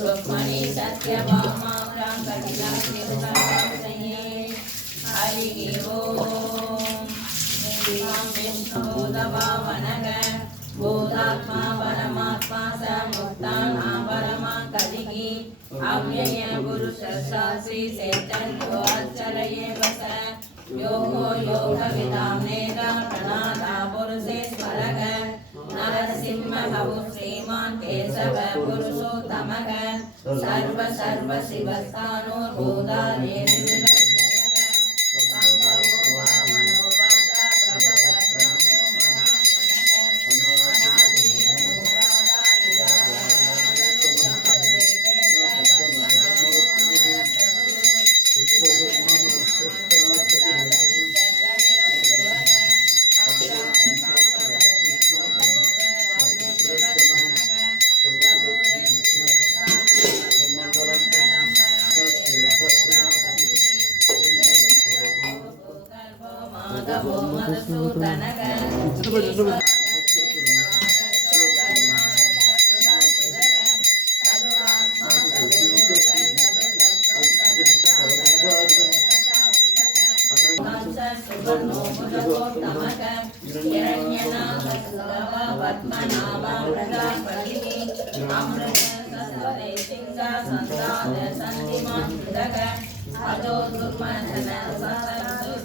रुक्मणी कटिलाक्षिप्तये हरिः ओम् निधियाँ भूतात्मा परमात्मा स मुक्तानां परमा कलिः अव्यय पुरुषशास्त्री चैतन्यो अक्षरये वस योगो योगविदां नेता प्रणादा पुरुषे स्मरग नरसिंहभु श्रीमान् केशव पुरुषोत्तमः सर्व सर्व शिवस्थानोर्भूताने सम्भवो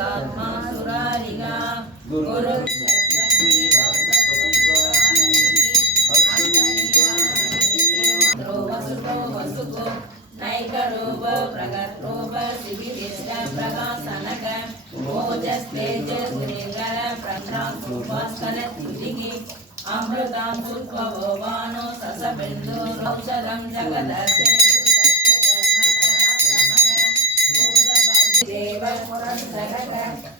Dharma नैकरूप प्रगरूप शिविरिष्ट प्रकाशनक ओजस्तेजसुरेन्द्र प्रज्ञास्कर तिरिगि अमृतां सुत्वभवानो ससबिन्दु रौषधं जगदसे देवपुरं जगत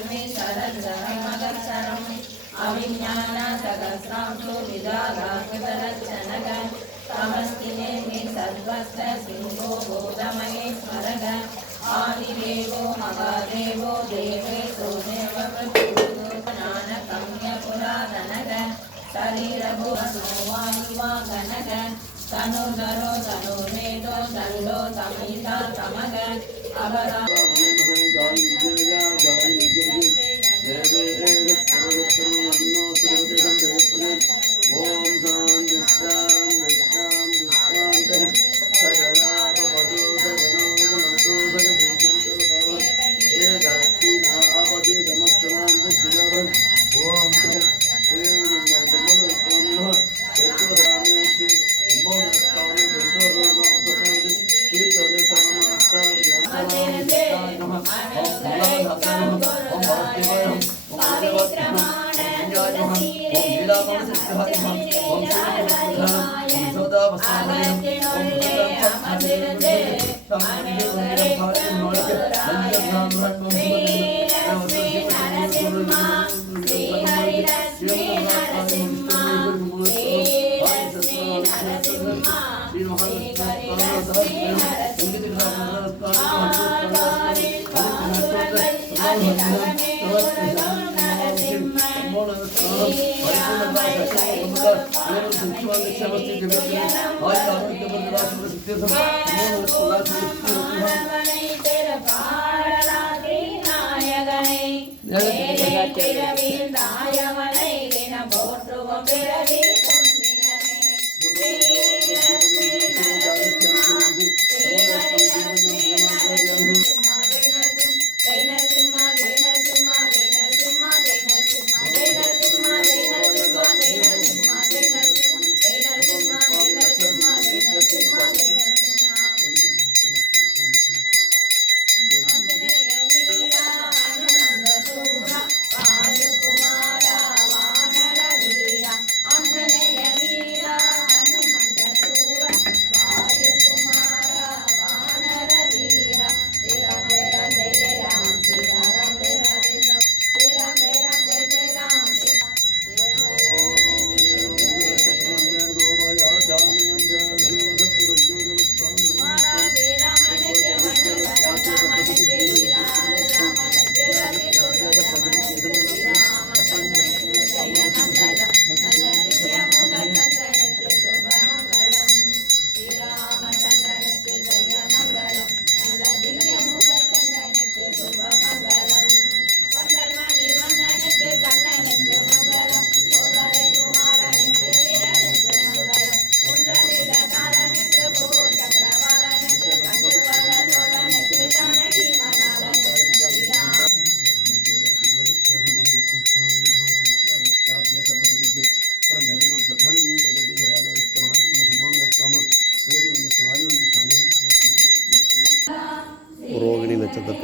शरण्ये शरदरमगशरणे अविज्ञानसहस्राब्दो विदाघाकुतलक्षणग तमस्तिने मे सर्वस्य सिंहो गोदमये स्मरग आदिदेवो महादेवो देवेशो देवप्रतिनानकम्यपुराधनग शरीरभो सोवायुवा गणग தனுதரோ தனுர்வேதோ தண்டோ தமிதா தமக அபரா ॐ ओम लीलापम सिद्धात्म ओम श्री यशोदावसानयम ओम भूतं तत्मदिरते Thank you. Hayır, artık da burada rahatsızlık istiyorsanız, ne olursa Allah'a şükür,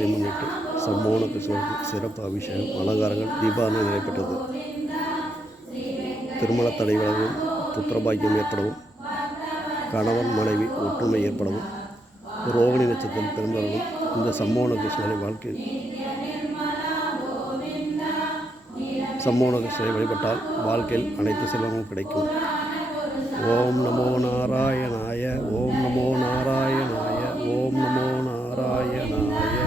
நட்சத்திரத்தை முன்னிட்டு சம்மோன கிருஷ்ணருக்கு சிறப்பு அபிஷேகம் அலங்காரங்கள் தீபாவளி நடைபெற்றது திருமண தடை விலகவும் புத்திரபாக்கியம் ஏற்படவும் கணவன் மனைவி ஒற்றுமை ஏற்படவும் ரோகிணி நட்சத்திரம் பிறந்தவர்களும் இந்த சம்மோன கிருஷ்ணரை வாழ்க்கை சம்மோன கிருஷ்ணரை வழிபட்டால் வாழ்க்கையில் அனைத்து செல்வமும் கிடைக்கும். ஓம் நமோ நாராயணாய ஓம் நமோ நாராயணாய ஓம் நமோ நாராயணாய.